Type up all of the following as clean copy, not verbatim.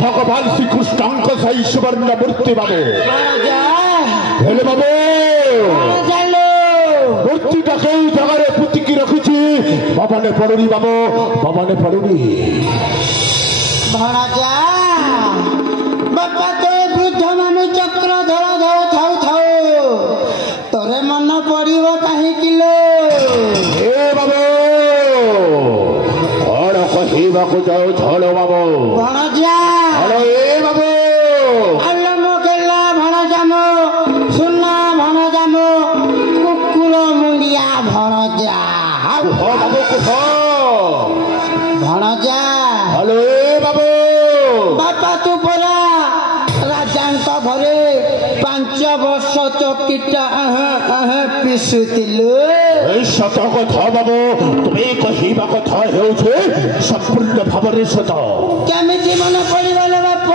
भगवान श्रीकृष्ण सही सुवर्ण मूर्ति बाबू हेले बाबू मूर्ति जगह पुतिकी रखी बाबा ने पड़ुनी बाबू बाबा ने पड़ुनी बापा तो वृद्ध मानु चक्र धर धर थाउ थाउ तोरे मन पड़िबो काहे किलो ए बाबू और कहिबा को जाओ छड़ बाबू भणजा हेलो ए बाबू अल्लमो केला भणजामो सुन्ना भणजामो कुकुर मुंडिया भणजा हो बाबू को भणजा हेलो ए बाबू बापा तू परा राजांका घरे 5 वर्ष चकिटा पिसुतिलु सत कथा बाबू तुम्हें कहवा कथा संपूर्ण भाव सत केमिति मन पड़गल बाप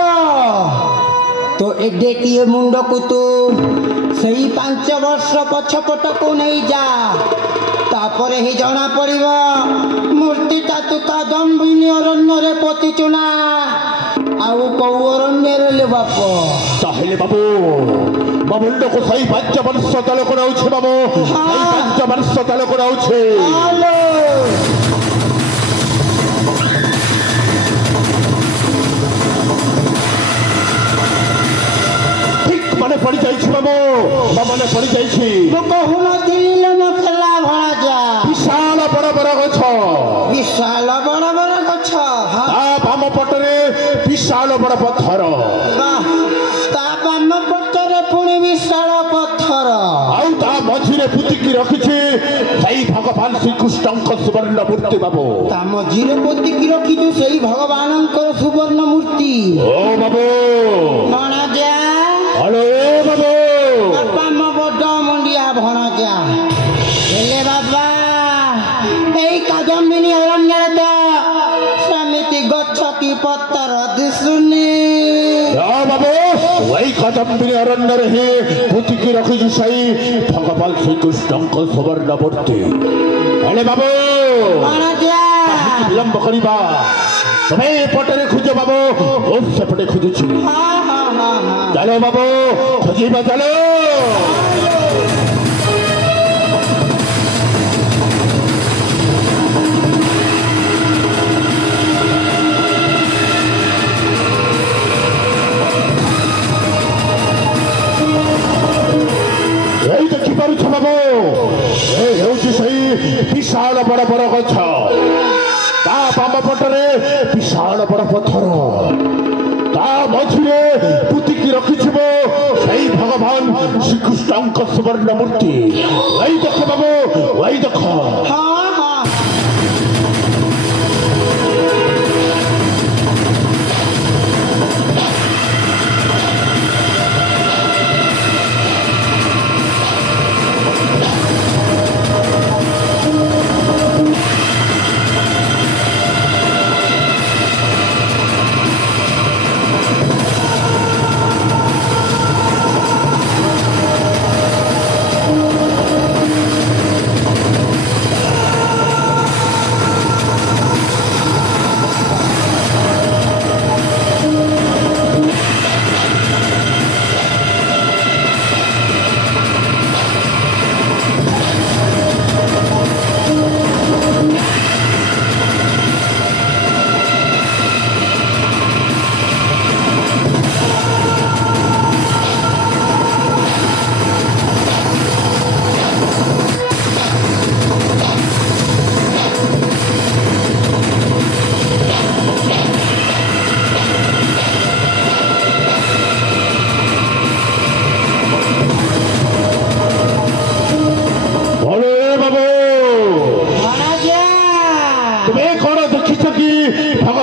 तो एडे मुंड को तू सही 5 वर्ष पछपट को नहीं जा तापरे ही जना पड़िबो मूर्तिटा तू कादम्बिनी अरण्य रे पतिचुना आउ कौ अरण्य रे बाप ताहेले बाबू मुंड को सही 5 वर्ष तले कराउछे बाबू 5 वर्ष तले कराउछे हेलो माने पड़ी जाइछि बाबू बाबा ने पड़ी जाइछि तो कहून दिल मखला भणा जा विशाल बड़ बड़ गछ विशाल बड़ बड़ गछ ता बाम पटरे विशाल बड़ पत्थर वाह ता बाम पटरे पुणी विशाल पत्थर आउ ता मझिरे पुतिकी रखिछि सही भगवान श्रीकृष्ण सुवर्ण मूर्ति बाबू ता मझिरे पुतिकी रखिछु सही भगवानंकर सुवर्ण मूर्ति ओ बाबू भणा जा हेलो ए बाबू बापा मो बड मुंडिया भणा जा हेले बाबा एई कादम्बिनी अरण्य रे तो समिति गछ की पत्तर दिसुनी बाबू वही कादम्बिनी अरण्य रे पुतिकी रखिछु सही भगवान श्रीकृष्ण सुवर्ण मूर्ति हेले बाबू भणा जा विलंब करिबा तुम्हें पटरे खोज बाबू ओ सेपटे खोजुछि चलो बाबू खोजिबा चलो यही देखि पारुछ बाबू ए हेउछि सही विशाल बड़ बड़ गछ ता बाम पटरे विशाल बड़ पत्थर ता मझिरे पुतिकी रखिथिबो सही भगवान श्रीकृष्ण सुवर्ण मूर्ति वही देख बाबू वही देख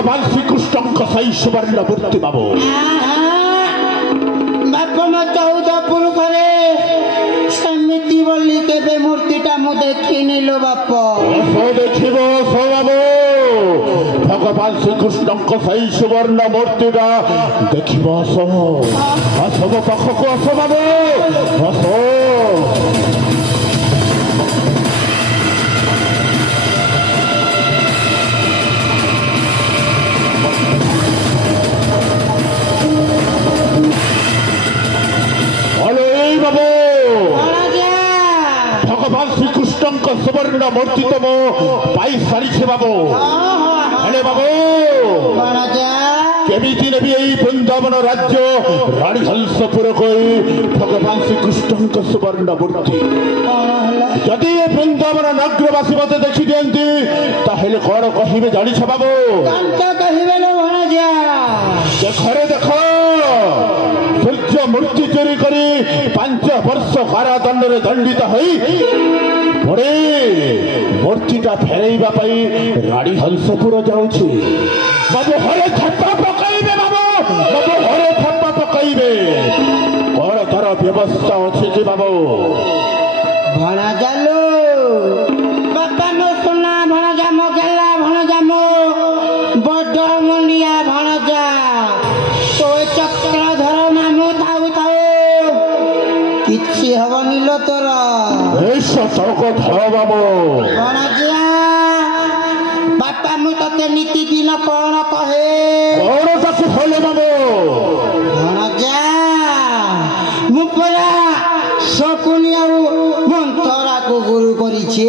ଭଗବାନ ଶ୍ରୀକୃଷ୍ଣଙ୍କ ସେଇ ସୁବର୍ଣ୍ଣ ମୂର୍ତ୍ତି ବାବୁ। ବାପ ମୋ 14 ପୁରୁଷରେ ସେମିତି ବୋଲି କେବେ ମୂର୍ତ୍ତିଟା ମୁଁ ଦେଖିନି ଲୋ ବାପ। ଦେଖିବ ବାବୁ, ଭଗବାନ ଶ୍ରୀକୃଷ୍ଣଙ୍କ ସେଇ ସୁବର୍ଣ୍ଣ ମୂର୍ତ୍ତିଟା ଦେଖିବ। ଆସ ମୋ ପାଖକୁ ଆସ ବାବୁ, ଆସ। ভগবান শ্রীকৃষ্ণଙ୍କ সুবর্ণ মূর্তি তো ମୁଁ ପାଇସାରିଛି ବାବୁ। ହେଲେ ବାବୁ କେମିତି ନେବି ଏଇ ବୃନ୍ଦାବନ ରାଜ୍ୟ ରାଣୀହଂସପୁରକୁ ଭଗବାନ ଶ୍ରୀକୃଷ୍ଣଙ୍କ ସୁବର୍ଣ୍ଣ ମୂର୍ତ୍ତି? ଯଦି ଏ ବୃନ୍ଦାବନ ନଗରବାସୀ ମତେ ଦେଖି ଦିଅନ୍ତି ତାହେଲେ କଣ କହିବେ ଜାଣିଛ ବାବୁ? ଘରେ ଦେଖ, ସୂର୍ଯ୍ୟ ମୂର୍ତ୍ତି ଚୋରି କରି 5 ବର୍ଷ କାରାଦଣ୍ଡରେ ଦଣ୍ଡିତ ହୋଇ ପୁଣି ମୂର୍ତ୍ତିଟା ଫେରାଇବା ପାଇଁ ରାଣୀହଂସପୁର ଯାଉଛି। ବାବୁ ହରେ ଥପ୍ପା ପକାଇବେ, ବାବୁ ହରେ ଥପ୍ପା ପକାଇବେ। କଣ ତାର ବ୍ୟବସ୍ଥା ଅଛି କି ବାବୁ? ଭଣଜାଲୁ ବାପା ମୋ ସୁନା ଭଣଜା, ମୋ ଗେଲା ଭଣଜା, ମୋ ବଡ ମୁଣ୍ଡିଆ ଭଣଜା, ତୋ ଚକ୍ରଧର ମାମୁଁ ଥାଉ ଥାଉ କିଛି ହବନି ଲୋ ତୋର। ବାବୁ ଭଣଜା ବାପା ମୁଁ ତତେ ନୀତିଦିନ କଣ କହେ? କଣ ତାକୁ ହେଲେ ବାବୁ? ଭଣଜା ମୁଁ ପରା ଶକୁନି ଆଉ ମନ୍ଥରାକୁ ଗୁରୁ କରିଛି।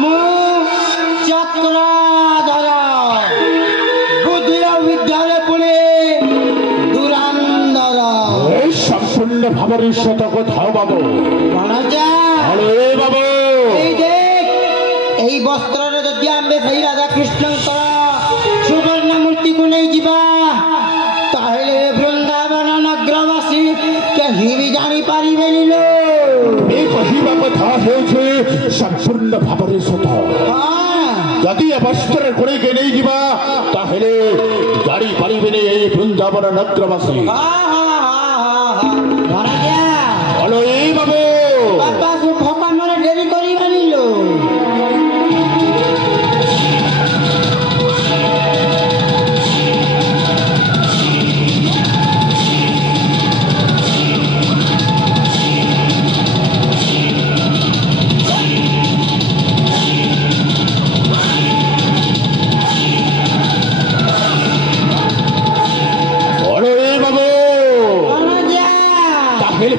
ମୁଁ ଚକ୍ରଧର, ବୁଦ୍ଧିର ବିଦ୍ୟାରେ ପୁଣି ଦୁରାନ୍ଦର। ସମ୍ପୂର୍ଣ୍ଣ ଭାବରେ ସତ କଥା ବାବୁ। ଭଣଜା ବାବୁ এই বস্ত্ରରେ ଯଦି ଆମେ ସେଇ ରାଧାକୃଷ୍ଣଙ୍କର ସୁବର୍ଣ୍ଣ ମୂର୍ତ୍ତିକୁ ନେଇଯିବା ତାହେଲେ ବୃନ୍ଦାବନ ନଗରବାସୀ କେହି ବି ଜାଣିପାରିବେନି ଲୋ। ଏ କହିବା କଥା ହେଉଛି ସମ୍ପୂର୍ଣ୍ଣ ଭାବରେ ସତ। ଯଦି ଏ ବସ୍ତ୍ରରେ ଗୋଡ଼େଇକି ନେଇଯିବା ତାହେଲେ ଜାଣିପାରିବେନି ଏଇ ବୃନ୍ଦାବନ ନଗରବାସୀ। ବାପା ଶୁଭ କାମରେ ଡେରି କରିବାନି ଲୋ।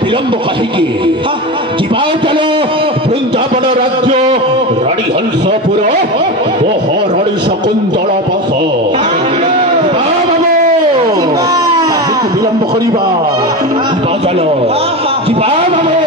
ବିଳମ୍ବ କାହିଁକି? ଯିବା ଚାଲ ବୃନ୍ଦାବନ ରାଜ୍ୟ ରାଣୀହଂସପୁର ରଣୀ ଶକୁନ୍ତଳ ବସ। ବିଳମ୍ବ କରିବା, ଚାଲ ଯିବା ବାବୁ।